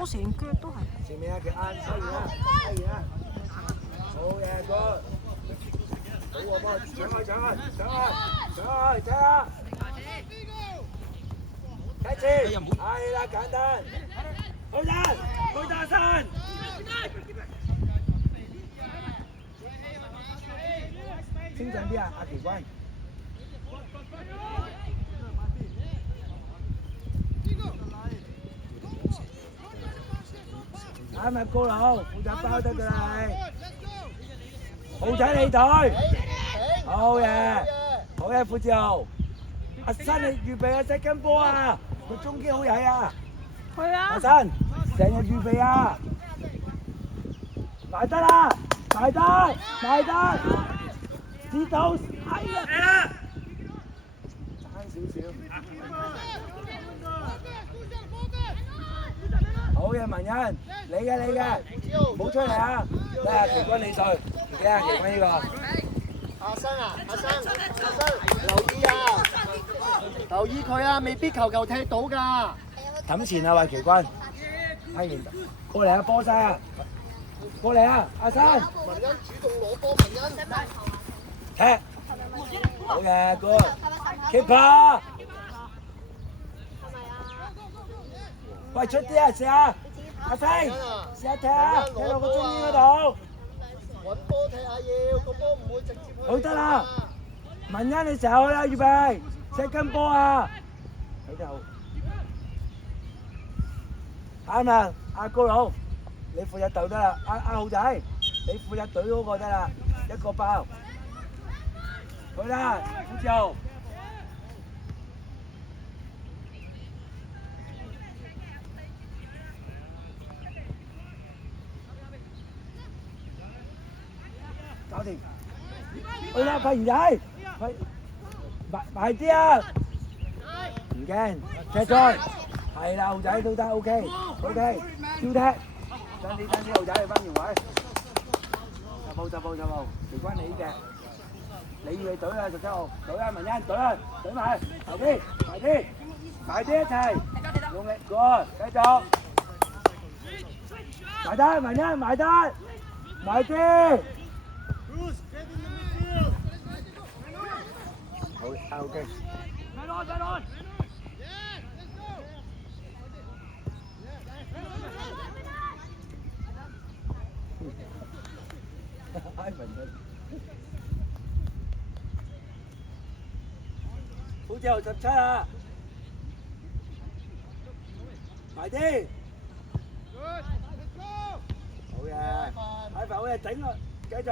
我成腳都係。前面啊，佢啱收完啦，收完啦，好嘢，good，好喎，幫搶開，搶開，搶開，搶開，睇下，睇住，係啦，簡單，好人，好大聲，清靜啲啊，阿奇君。啱啊，高佬，負責包得㗎啦，好睇你隊，好嘢，好嘢，副志豪，阿新你預備啊，隻跟波啊，個中堅好曳啊，係啊，阿新，成日預備啊，埋得啦，埋得，埋得，知道，係啊，爭少少。好嘢，文欣，你嘅，冇出嚟啊！嚟啊，奇君你對，唔驚啊，奇君呢個。阿生，留意佢啊，未必球踢到㗎。揼前啊，喂，奇君，睇完過嚟啊，波晒啊，過嚟啊，阿生。文欣主動攞波，文欣。踢，好嘅 ，good，keeper。喂，出啲啊，試下，阿飛，試下踢啊，踢落個中間嗰度。揾波踢下要，個波唔會直接去。好得啦，文欣你成日去啦，預備，射跟波啊，睇得好。啱啦，阿高佬，你負責隊得啦，阿浩仔，你負責隊嗰個得啦，一個包。去啦，副將。搞掂，去啦，快兒仔，快埋啲啊！唔驚，踢咗，係啦，豪仔都得 ，OK，照踢，等啲豪仔去翻原位，十步，奇君你呢隻，你要去隊啊，17號，隊啊，文欣，隊啊，隊埋，埋啲一齊，用力過，繼續，埋單，文欣，埋啲。好，OK。好似有17啊，埋啲。好嘢，快好嘢，整啊，繼續。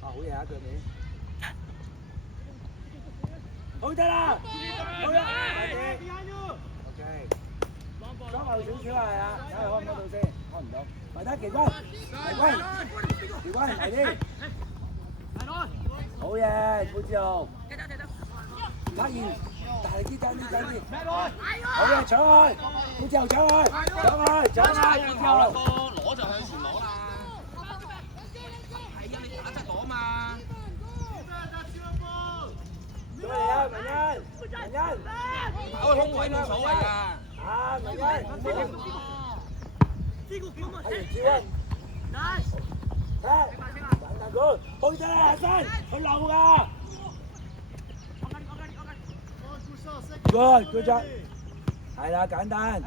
好嘢啊，腳面。好得啦，好啦，快啲 ，OK，左後少少係啊，睇下開唔開到先，開唔到，埋單奇君，嚟啲，好嘢，副志豪，打完，大力啲，爭啲，好嘢，搶開，副志豪搶開，副志豪，攞就向前攞啦，係啊，你打側攞嘛。過嚟啊，文欣，跑去空位冇所謂㗎。啊，文欣，係袁志威，等佢，好得啦，阿生，佢漏㗎。Good job，係啦，簡單。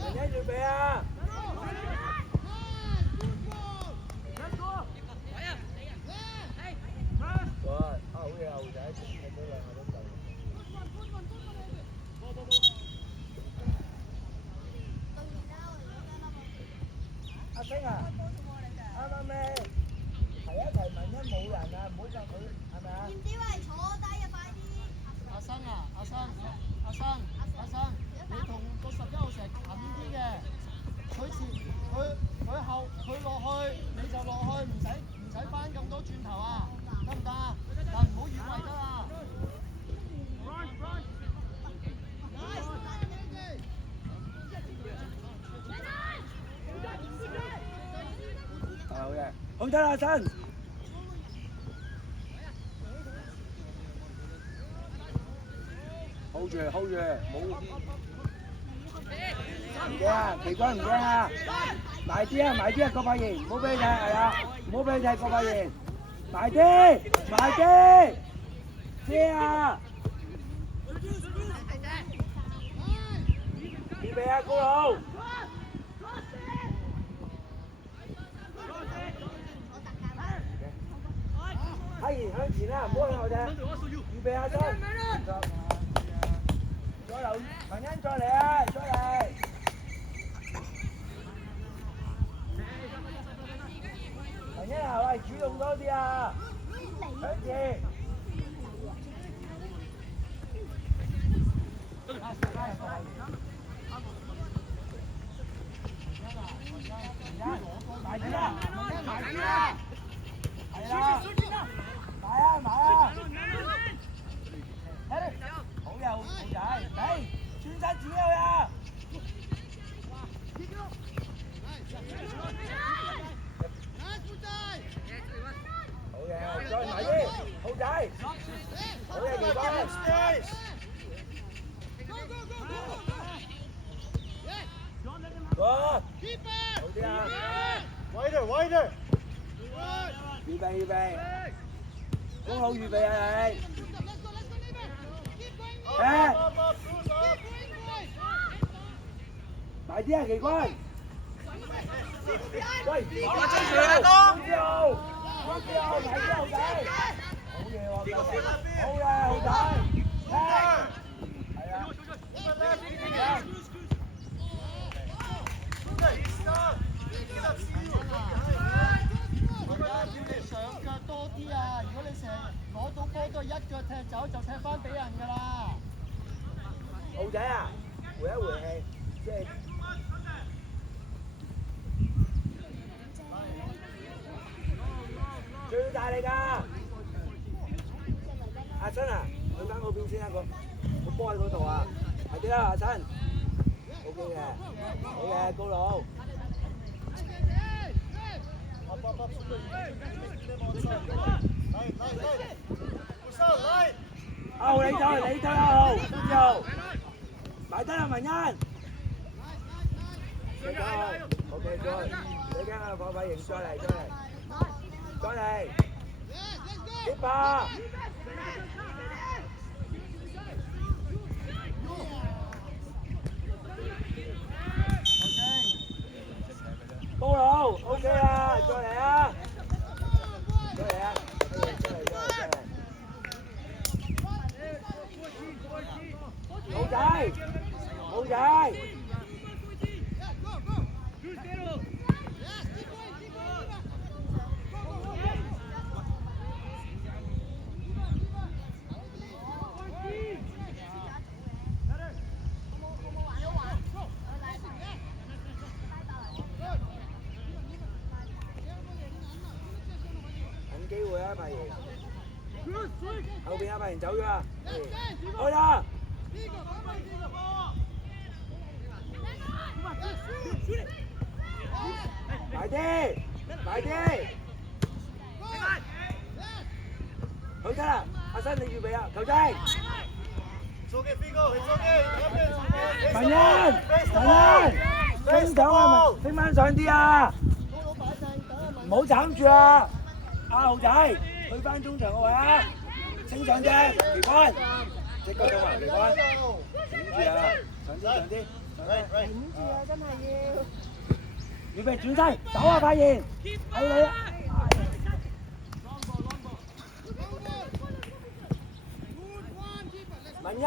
文欣預備啊！阿星啊，啱啱咩？提一提文欣冇人啊，唔好就佢係咪啊？唔知喂，坐低啊，快啲！阿生，你同個11號成近啲嘅，佢落去你就落去，唔使翻咁多轉頭啊，得唔得啊？但唔好以為得啊！好嘅，好得啦，阿生。hold 住，冇。唔驚啊，奇軍唔驚啊，埋啲啊，郭柏賢，唔好俾佢踢，係啊，唔好俾佢踢郭柏賢，埋啲，遮啊！預備啊，高佬！阿賢向前啦，唔好向後踢。預備啊，真。再留，文欣再嚟啊，再嚟。文欣啊，喂，主動多啲啊，向前。埋啲啦，係啦，埋啊！好呀，好仔，嚟，轉身自己去啊！好嘢，再埋啲，好仔，好嘢，奇哥。好啲啊！ Wider！ 預備，公好預備啊你！埋啲啊，奇軍！喂，我追住佢啦，埋啲後仔，好嘢喎，好嘢，後仔，係啊，上腳多啲啊！如果你成日攞到波都係一腳踢走，就踢翻俾人㗎啦。後仔啊，回一回氣，即係最大力㗎！阿新啊，去翻嗰邊先啊，個波喺嗰度啊，係啲啦，阿新 ，OK 嘅，好嘅，高佬。阿豪你走阿豪，之後埋得啦文欣。OK good，你驚啊火輝型再嚟，擊吧。高佬 OK 啦，再嚟啊！好仔！揾機會啊，柏賢！後邊阿柏賢走咗啊！去啦！埋啲，好得啦！阿新你預備啊，球精！文欣，升上啊，升翻上啲啊！唔好斬住啊！阿豪仔，去翻中場個位啊！升上啫，奇軍，即刻到埋奇軍，頂住啊！上啲，頂住啊！真係要。預備轉身，走啊！發現，係你啊！文欣，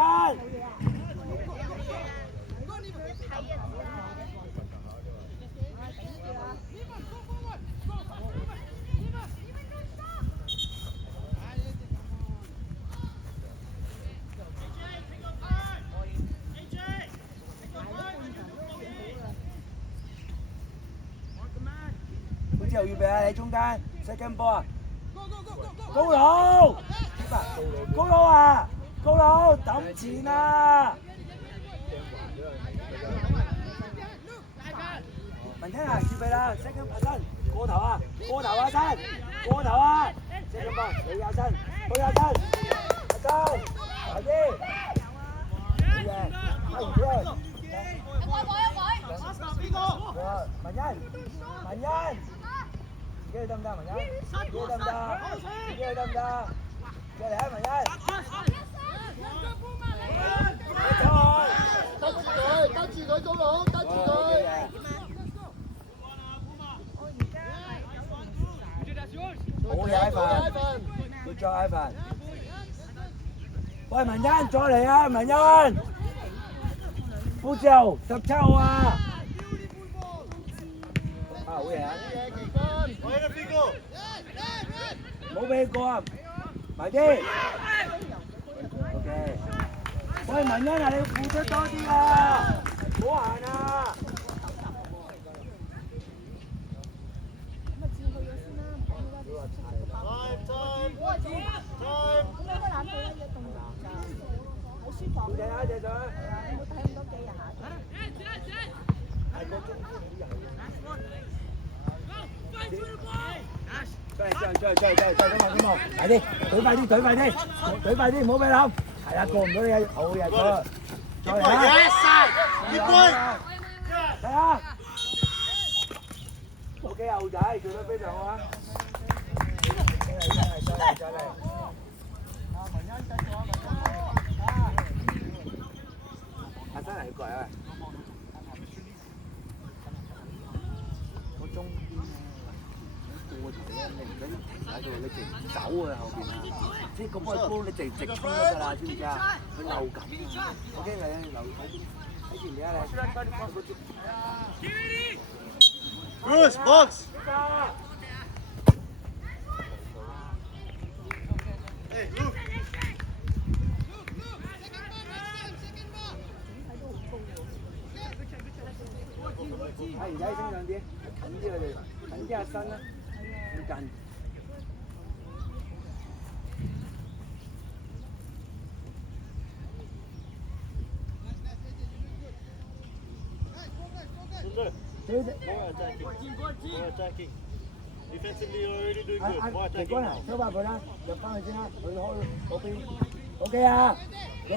之後預備啊！你中間 second ball 啊！高佬揼前啊！文欣啊，預備啦 second 阿新過頭啊！second ball 你阿新，去阿新，埋啲。完之後，邊個？文欣，文欣，自己去得唔得？文欣，自己去得唔得？自己去得唔得？再嚟啊，文欣！得住佢，高佬，得住佢。好嘢，Ivan，good job，Ivan。喂，文欣，再嚟啊，文欣！副將17號啊！好嘢啊！冇俾過啊，埋啲。OK。喂，文欣啊，你要付出多啲啊，唔好行啊！好正啊，隻水！再，快啲，懟快啲，唔好俾諗。係啦，過唔到你嘅，好嘢，再嚟啊！嚟啊 ！OK 啊，豪仔，做得非常好啊！再嚟。阿生嚟過嚟啊！我中邊過頭咧，你唔使停喺度，你直走啊後邊啊！即係個波波你直衝得㗎啦，知唔知啊？佢漏緊啊 ！OK， 你留睇住你啊你。Bruce, box. Hey, Luke. 睇而家升上啲，近啲佢哋，近啲阿新啦，好近。More attacking. More attacking. Defensively, you're already doing good. More 嚟 attacking 關啊， now. 收翻佢啦，入翻去先啦，佢開嗰邊。OK 啊，過。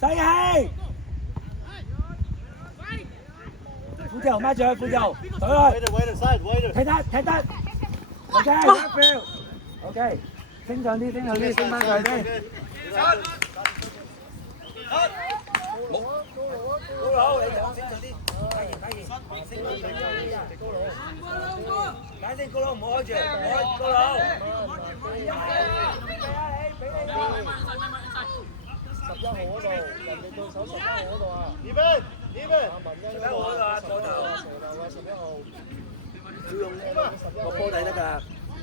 細氣。副條孖住，副條，隊去。 Wider side, wider. 踢得。OK， OK， 升上啲，升翻佢啲。高佬，你就升上啲，快啲，升上啲啊！高佬，反正高佬唔好開住，開高佬。俾11號嗰度，人哋對手11號嗰度啊。Even. 11號嗰度啊，左頭。11號。要用個波底得㗎，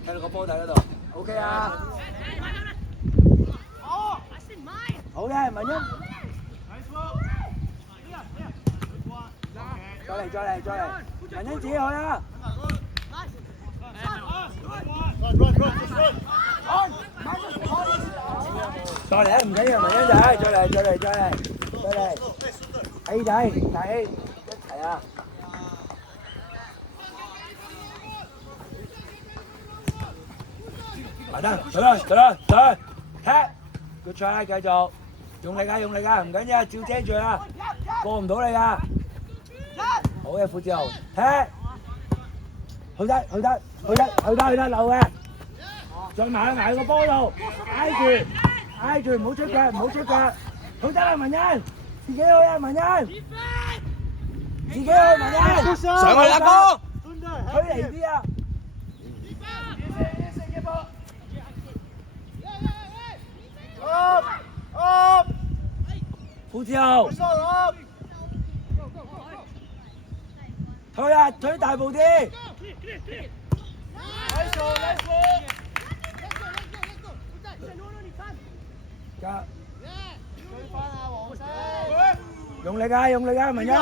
睇到個波底嗰度。OK 啊。好嘅，文欣。再嚟，文欣自己去啊！ Run, just run. 再嚟啊！唔緊要，文欣仔，再嚟，A仔，大 A 一齊啊！埋單，上，踢，good try，繼續，用力啊，唔緊要，照遮住啊，過唔到你啊！好嘅，副將，踢，去得，漏嘅，再埋個波度，挨住，唔好出腳，去得啦，文欣，自己去啊，文欣，上去啦哥！推離啲啊！副將，推大步啲。用力啊，文欣！好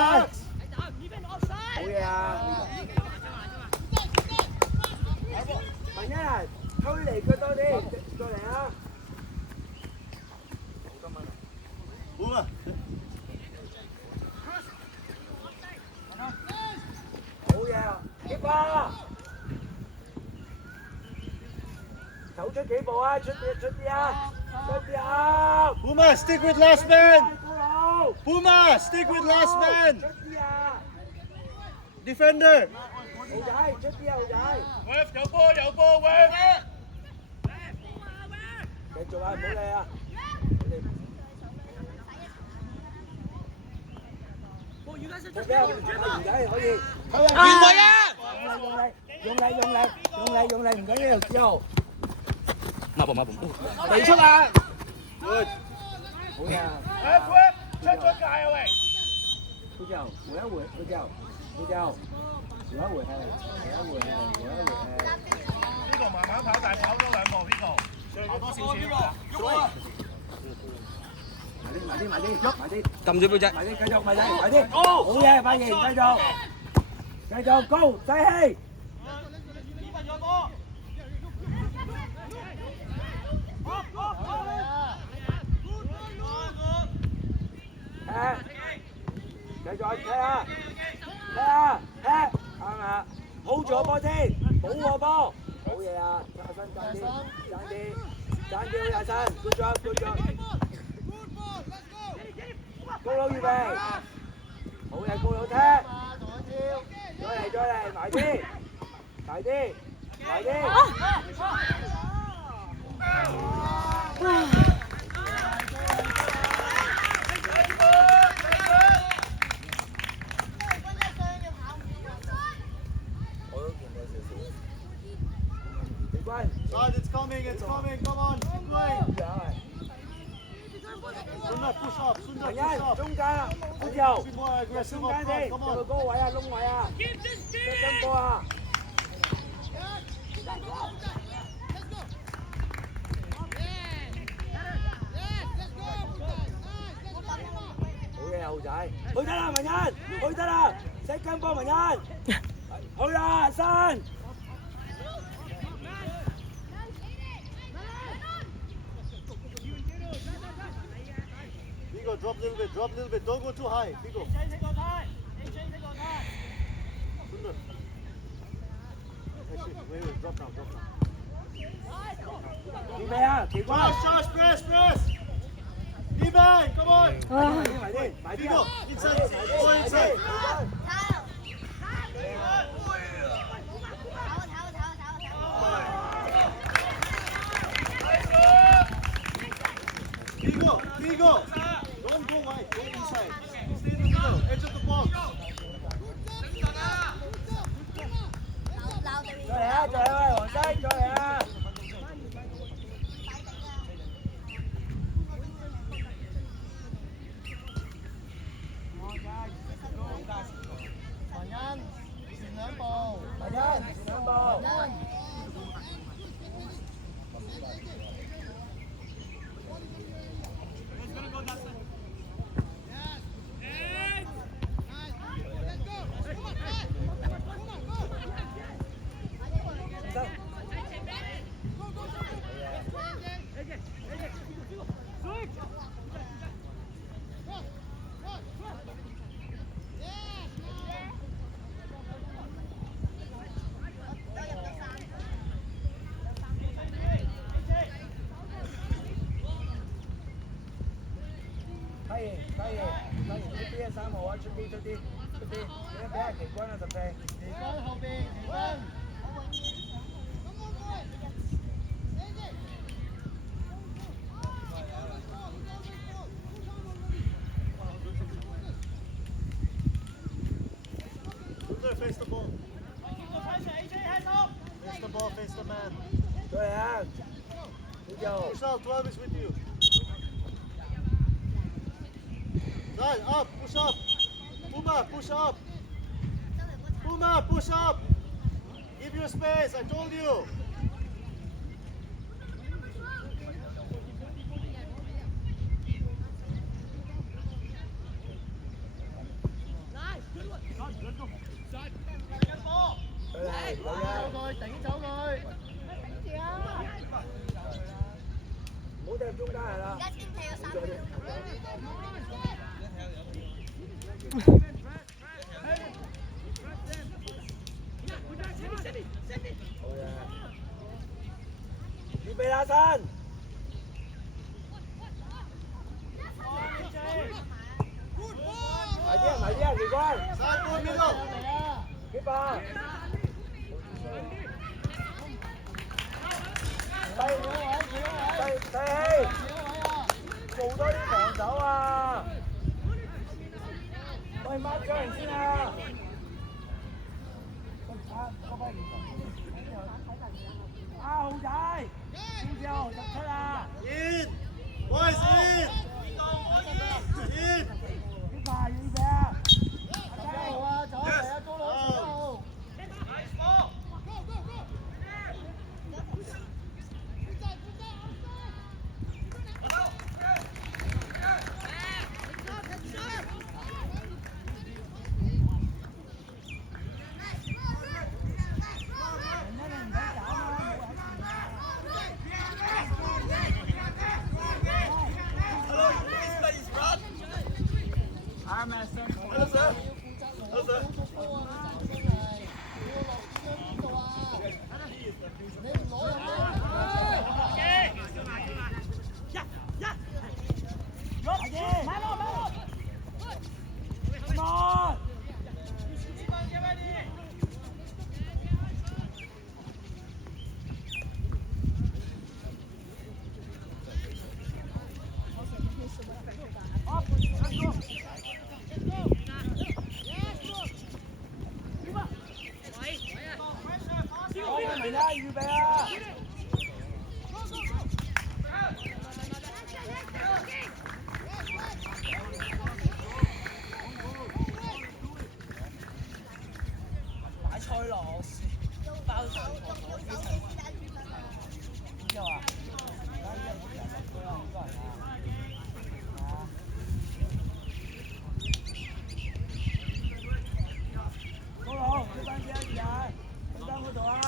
嘢啊！文欣啊，推離佢多啲，過嚟啊！好嘢啊！結巴！走出幾步啊！出啲啊！ Puma, stick with last man. 高。 Puma, stick with last 出 man. 啲啊！ Defender. 豪仔，出啲啊，豪仔！ Wave 有波有波 Wave。繼續啊，唔好理啊！豪仔可以。越位啊！用力，唔緊要，之後。馬步馬步，地出啊！ Good. 好嘢啊！ Wave 出咗界啊喂。佢就回一回，佢就回一回係，呢個慢慢跑，但係跑多兩步呢個，跑多少少。埋啲，撳住背脊。繼續，埋啲，好嘢，快型，繼續，高，細氣。繼續踢啊！啱啊！好住個波先，保護個波，好嘢啊！阿新爭啲，阿新 ，good job，高佬預備，好嘢，高佬踢，再嚟，埋啲。Side, it's coming, come on, keep going. Sundar, push up, 文欣，中間啊，好之後， Be more aggressive 中 up 間先， front, 有 come 個 on. 高位啊，窿位啊，跟波啊，好嘢，豪仔，去得啦，文欣，去得啦，識跟波，文欣，去啦，新。 Vigo, drop a little bit, don't go too high, Vigo. Sundar. Actually, wait, drop down. 預備啊，奇怪， Press! D-man, come on! 埋啲 Vigo, inside, go inside. ，Vigo, don't go wide, go inside. Stay in the middle, edge of the box. 再嚟啊！喂，黃西，再嚟啊！ 文欣，前兩步。文欣，前兩步。 出啲3號啊，出啲，你俾阿奇軍啊14。奇軍後邊，奇軍。Sundar, face the ball. Face the ball, face the man. 再嚟啊！好就 Vishal, 12 is with you. Side, up, push up. Puma, push up. Puma, push up. Give you space, I told you.預備啦，新。乖， Side ball middle. 幾把？細氣，做多啲防守啊！喂，mark 咗人先啊！浩仔，邊隻號17啊？ In. Boys in. In. 幾快呢隻啊？預備啊！買菜螺絲包上菜螺絲係點叫啊？高佬，呢班姐一齊，去單嗰度啊！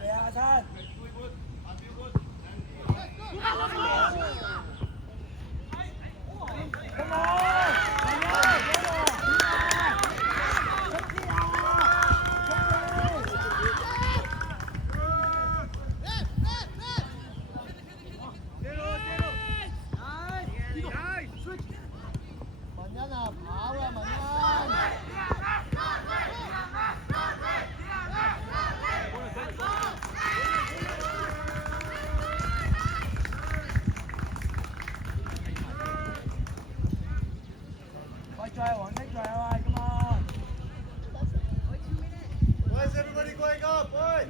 嚟啊，燦！Come on！Why is everybody going up? Boy!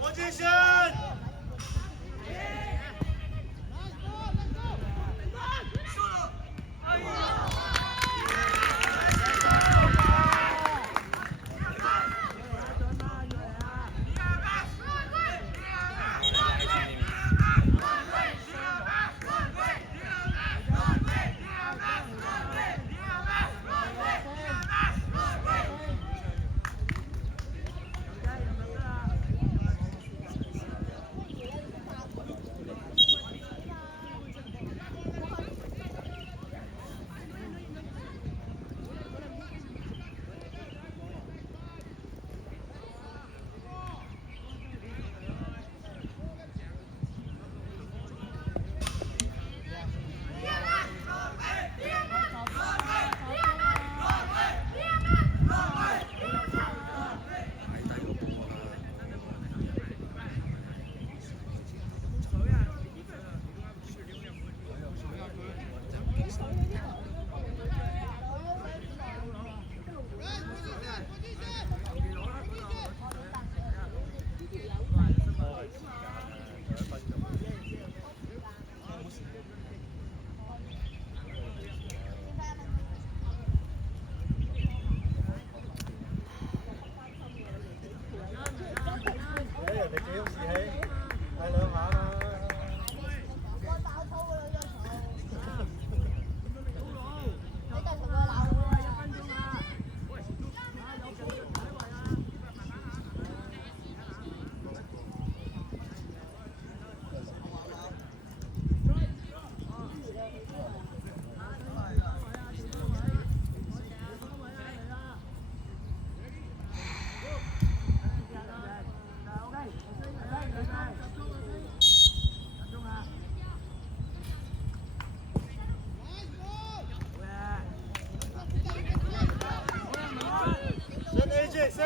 Position!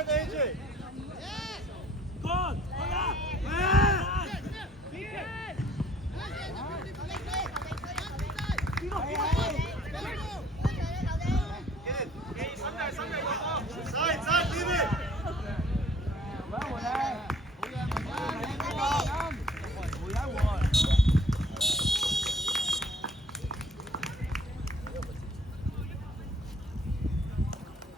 Adrian.